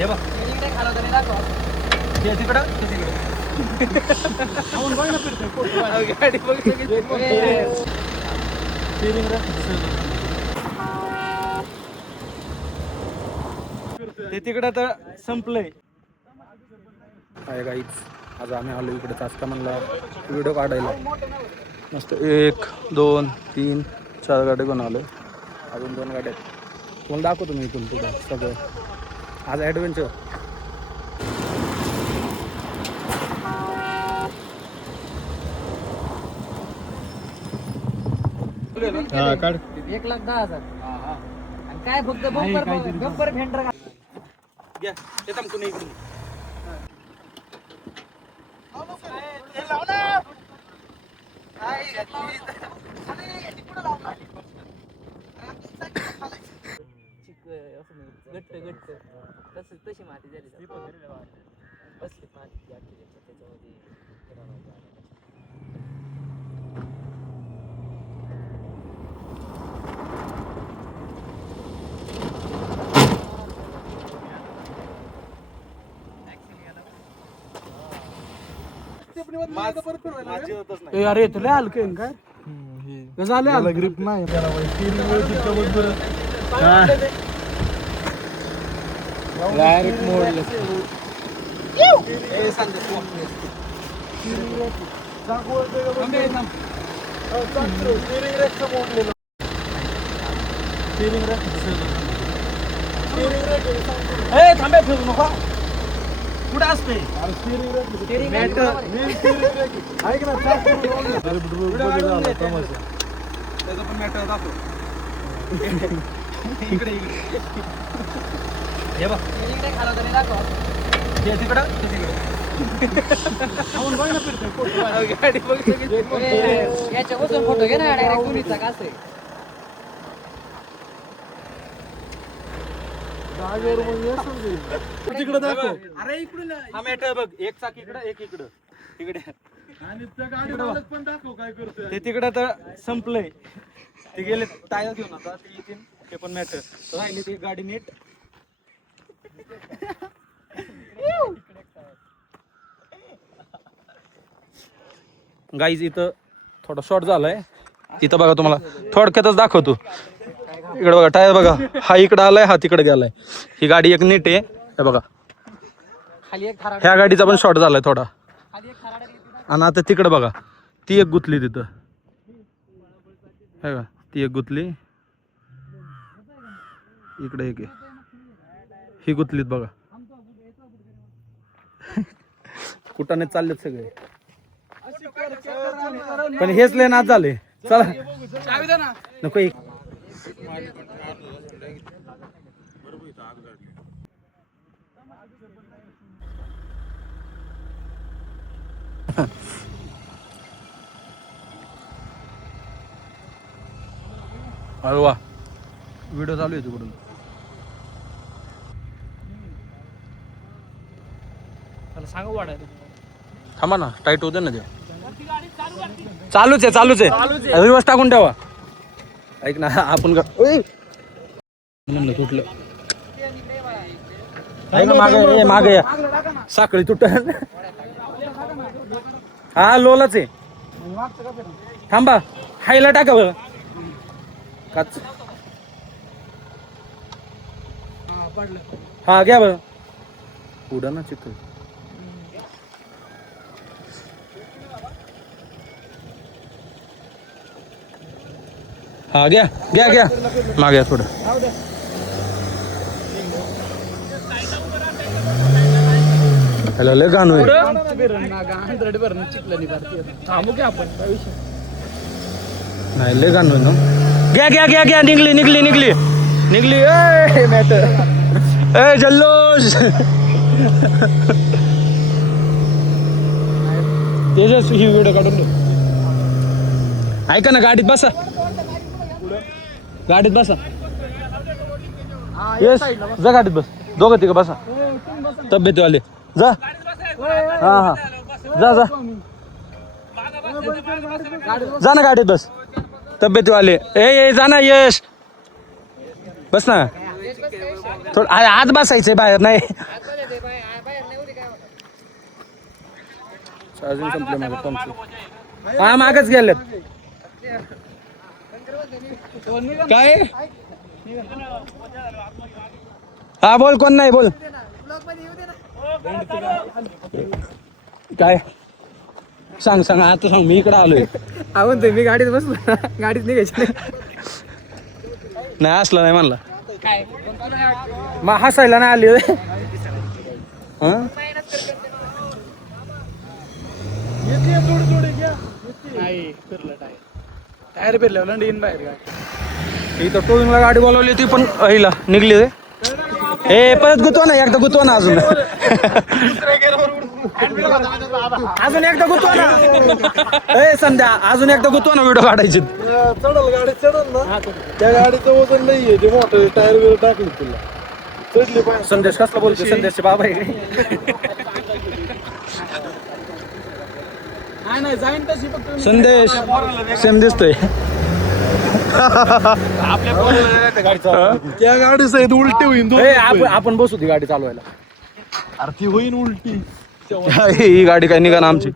हे बघ तिकडं गाडी ते तिकडं तर संपलंय. आहे गाईच, आज आम्ही आलो इकडे चाचका म्हणला व्हिडिओ काढायला. मस्त 1 2 3 4 गाड्या घेऊन आलो. अजून 2 गाड्या आहेत. तुम्हाला दाखवतो मी इथून पुढे सगळं. आज ॲडव्हेंचर. हा काढ. 1,10,000 आणि काय फक्त बंपर फेंडर घ्या ते थांब कुणी इकडून. घट्ट घट्ट तशी माती झाली बसली माती त्याच्यामध्ये. अरे तुला हलके काय झालं ग्रिप नाही डायरेक्ट मोडलं. थांबे फिरू नका कुठे असते त्याचा पण मॅटर दाखव. इकडे हे बघ तिकडं याच्यापासून फोटो घे ना डायरेक्ट कुणीचा का असं तिकडे दाखव. अरे इकडून हा मॅटर बघ. एक चाक इकडं एक इकडं तिकडे आणि पण दाखव काय करतोय ते. तिकडं तर संपलंय. ते गेले टायर घेऊन आता ते येतील. ते पण मॅटर राहिली ती गाडी नीट. गाईज इथं थोडा शॉर्ट झालाय. इथं बघा तुम्हाला थोडक्यातच दाखवतो. इकडे बघा टायर बघा. हा इकडं आलाय हा तिकडे गेलाय. ही गाडी एक नीट आहे. हे बघा ह्या गाडीचा पण शॉर्ट झालाय थोडा. आणि आता तिकडे बघा ती एक गुतली तिथं. हे का ती एक गुतली. इकडे एक ही गुतलीत बघा. कुठाने चाललेत सगळे. पण हेच लय नाच झाले. चला नको एक अरे वा व्हिडिओ चालू आहे तिकडून. सांगू वाढाय थांबा ना टाईट होते ना ते. चालूच आहे रिवर्स टाकून ठेवा. ऐक ना आपण तुटलं. ऐक ना मागे मागे या साखळी तुट. हा लोलाच आहे. थांबा हायला टाका बरं. काच हा घ्या बरं. पुढं ना चित्र. हा घ्या घ्या घ्या मागे थोडं. हॅलो लय गाणं आहे. नाही लय गाणं आहे ना. घ्या घ्या घ्या घ्या निघली निघली निघली निघली. ए मॅटर ए जल्लोष. तेजस ही व्हिडिओ काढून घे. ऐका ना गाडीत बसा. गाडीत बसा. येस जा गाडीत बस. दोघं तिघं बसा. तब्येतवाले जा. हा हा जा जा जा ना गाडीत बस. तब्येतवाले ए जा ना यश बस ना. थोडं आत बसायचंय बाहेर नाही. चार्जिंग संपले माझं पंप. हा मागच गेलेत. काय हा बोल कोण नाही बोल काय सांग सांग आता सांग मी इकडे आलोय. आवून मी गाडीत बसलो ना, गाडीत निघायची नाही असलं नाही म्हणला मग हसायला नाही आली होय. हं? टायर फिरल्यावर बाहेर काय इथं टोविंगला गाडी बोलावली ती पण हिला निघली रे. ए परत गुतवा ना एकदा गुतवा ना अजून अजून एकदा गुतवा ना. ए संध्या अजून एकदा गुतवा ना व्हिडिओ काढायची. चढल गाडी चढल ना त्या गाडीचं वजन नाहीये ते मोठं टायर वगैरे टाकली तुला चढली पाहिजे. संदेश कसला बोलतो संदेशचे बाबा आहे. नाही जाईन तशी फक्त संदेश सेम दिसतोय. त्या गाडीच आहे उलटी होईन ए, आपण बसू ती गाडी चालवायला. अरे ती होईन उलटी ही गाडी काय निघा ना आमची.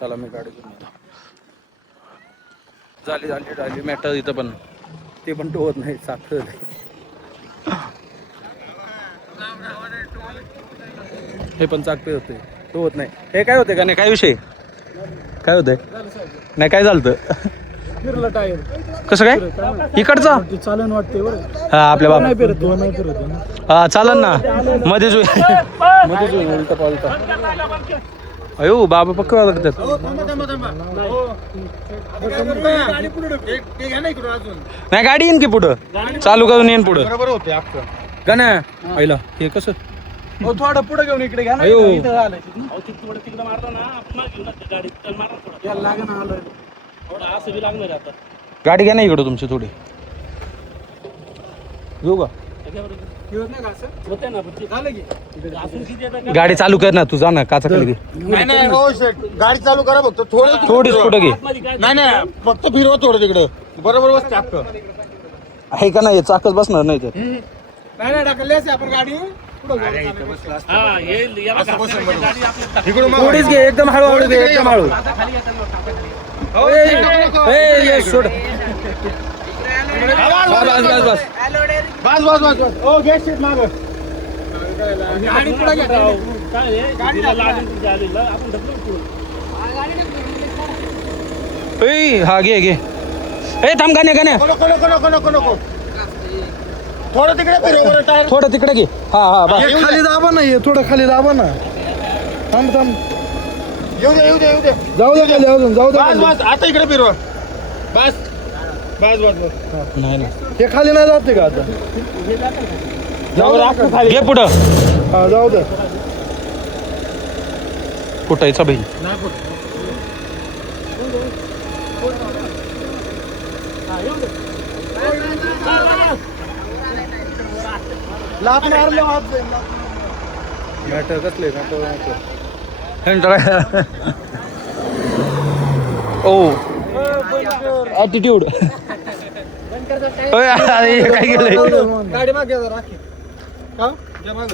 चला मी गाडी घेऊन येतो. झाली मॅटर इथं पण ते पण टोवत नाही साखर. हे पण चाक पे होते टोवत नाही. हे काय होते का नाही काय विषय काय होतंय नाही काय झालं फिरलं टायर कसं काय इकडचा चालन वाटते बरं. हा आपल्या बाबा नाही फिरत नाही फिरत हा चालन ना मध्येच उलटा पालटा. अयो बाबा पक्क लागतात. नाही गाडी येईन की पुढं चालू करून येईन पुढं बरोबर होते गाण्या पहिला हे कसं थोडं पुढे घेऊन इकडे घ्या ना. अयो गाडी घ्या ना इकडं तुमची थोडी घेऊ का गाडी चालू कर ना तू जा ना काचा खाली घे. नाही गाडी चालू करा फक्त थोडीच पुढं घे. नाही फक्त फिरवा थोडं तिकडं बरोबर बस चाक आहे का नाही चाकच बसणार नाही तर नाही टाकले आपण गाडी थोडीच घे एकदम हळूहळू घे एकदम हळू. ए, सोड बस बस बस बस. ओ गेट सीट माग गाडी पुढे घ्या ए, हा घे घे. ए थांब गाण्या नको थोडं तिकडे फिरव टायर थोडं तिकडे घे. हा हा बस. खाली दाबा ना थोडं खाली दाबा ना. थांब येऊ दे जाऊ दे खाली अजून जाऊ दे बस आता इकडे फिरवा बस नाही नाही हे खाली नाही जाते का आता जाऊ खाली घे पुढं हा जाऊ दे फुटायचा भाई. लाथ मारलो हात मॅटर कसले ओ ॲटिट्यूड काय केलंय गाडी माग घ्या जरा का घ्या माग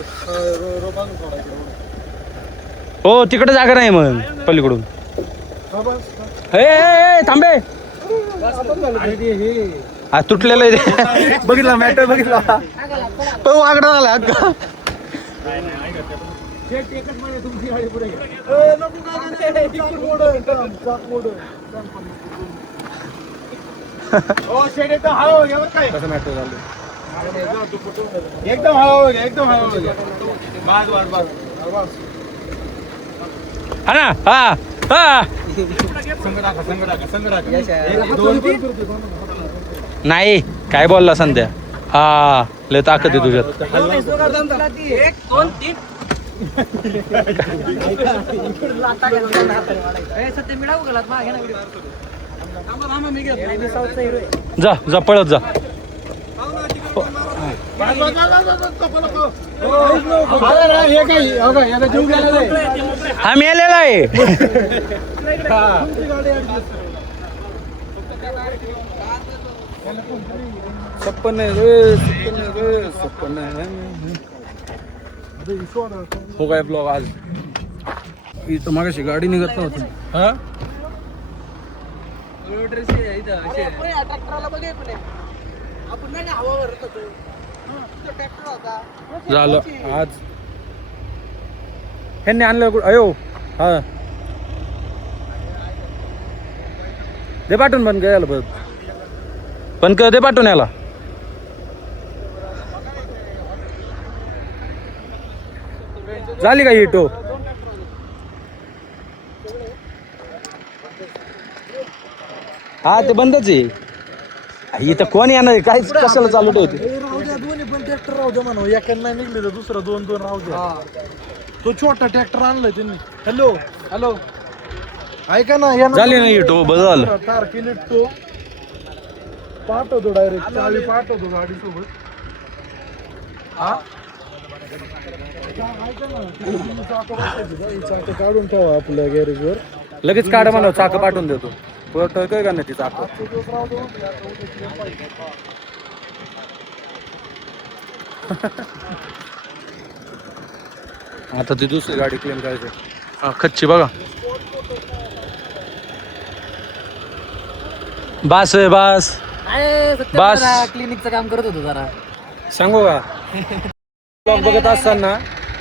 हो तिकडे जागा नाही मग पलीकडून. हे थांबे हा तुटलेलं आहे. बघितला मॅटर बघितला तो वागडा झाला का तुमची गाडी पुढे एकदम हळू हा ना हा हा नाही काय बोलला संध्या हा लय ताकद आहे तुझ्यात. जा जा पळत जा. हा मेलेला आहे. सप्पन आहे रे, सप्पन आहे. हो काय ब्लॉग आज इथं मागाशी गाडी निघत नव्हती. हा झालं आज ह्यांनी आणलं. अयो हा दे पाठवून पण काय बघ पण दे पाठवून याला. झाली का इटो हा ते बंदच आहे इथं कोण येणार आहे काय कशाला चालू ठेवते. राहू द्या दोन्ही पण ट्रॅक्टर राहू द्या म्हणून एकानं नाही निघले तर दुसरं दोन दोन राहू द्या. तो छोटा ट्रॅक्टर आणलाय त्यांनी. हॅलो हॅलो ऐका ना या झाली ना इटो बदल तारखेला तो पाठवतो डायरेक्ट चावी पाठवतो गाडी सोबत. हा ऐका ना चाक काढून ठेवा आपल्या गॅरेजवर. लगेच काढ म्हणा चाक पाठवून देतो. काय का नाही ती चाक आता ती दुसरी गाडी क्लेम करायची. हा खच्ची बघा बास आहे बास बस. क्लिनिकचं काम करत होतो जरा. सांगू का ब्लॉग बघत असताना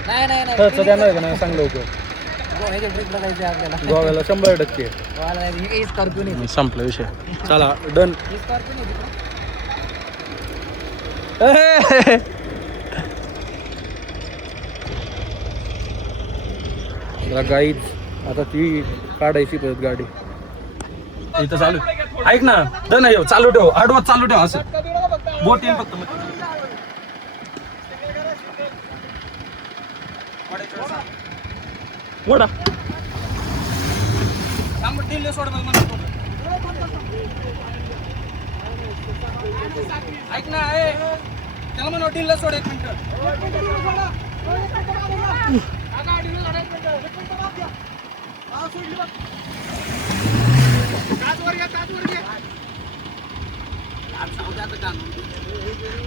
नाही खर्च देणार का नाही सांगलं होतं ह्याच्या ट्रिपला जायचं आपल्याला. गोव्याला 100%. गोव्याला जायचं. ही काही स्कॉर्पिओ नाही. संपला विषय. चला डन. ही स्कॉर्पिओ नाही होती का? गाईच आता ती काढायची परत गाडी इथं चालू. ऐक ना डन आहे चालू ठेव आडवत चालू ठेव असं बोट येईल फक्त. वडा ऐक ना त्याला म्हणा डिल्ला सोड 1 मिनिट.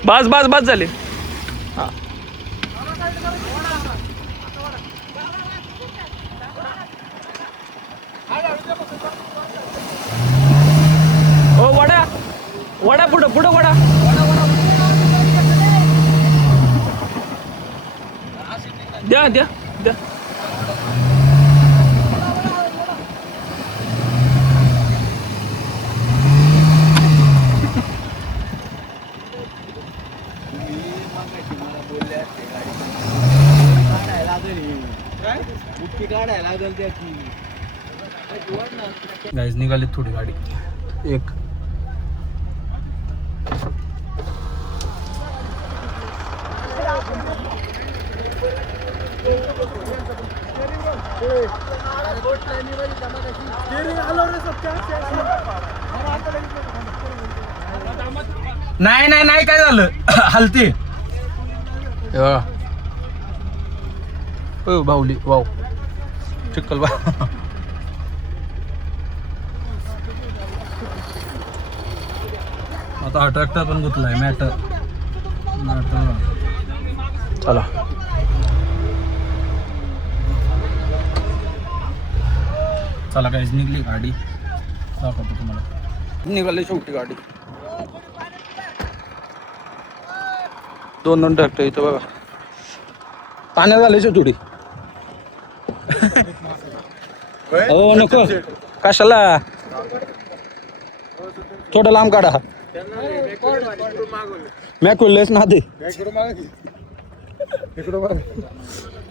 बस बस बस झाले. हो वडा वडा पुढं पुढं वडा. द्या द्या द्या. गाईज निघाली थोडी गाडी एक. नाही नाही नाही काय झालं हलते बाहुली वाव चिक्कल बा. आता हा ट्रॅक्टर पण गुतलाय मॅटर. चला चला काहीच निघली गाडी दाखवतो तुम्हाला. निघाली शेवटी गाडी. 2 ट्रॅक्टर इथं बघा पाण्यात झाले शेवटी. हो नको कशाला थोडं लांब काढा. मॅकुलेस ना ते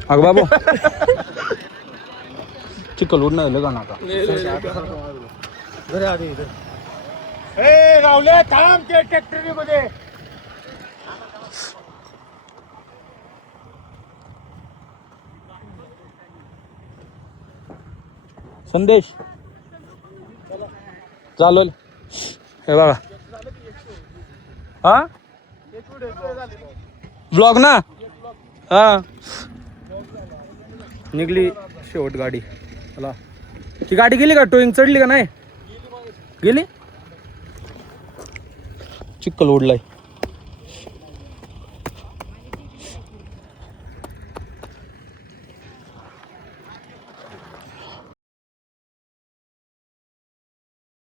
अगं बाबू चिकल उडणार झालं का ना आता. संदेश चालेल हे बघा. हा ब्लॉग ना हा निघली शेवट गाडी. चला ती गाडी गेली का टोईंग चढली का नाही गेली. चिक्कल उडलाय.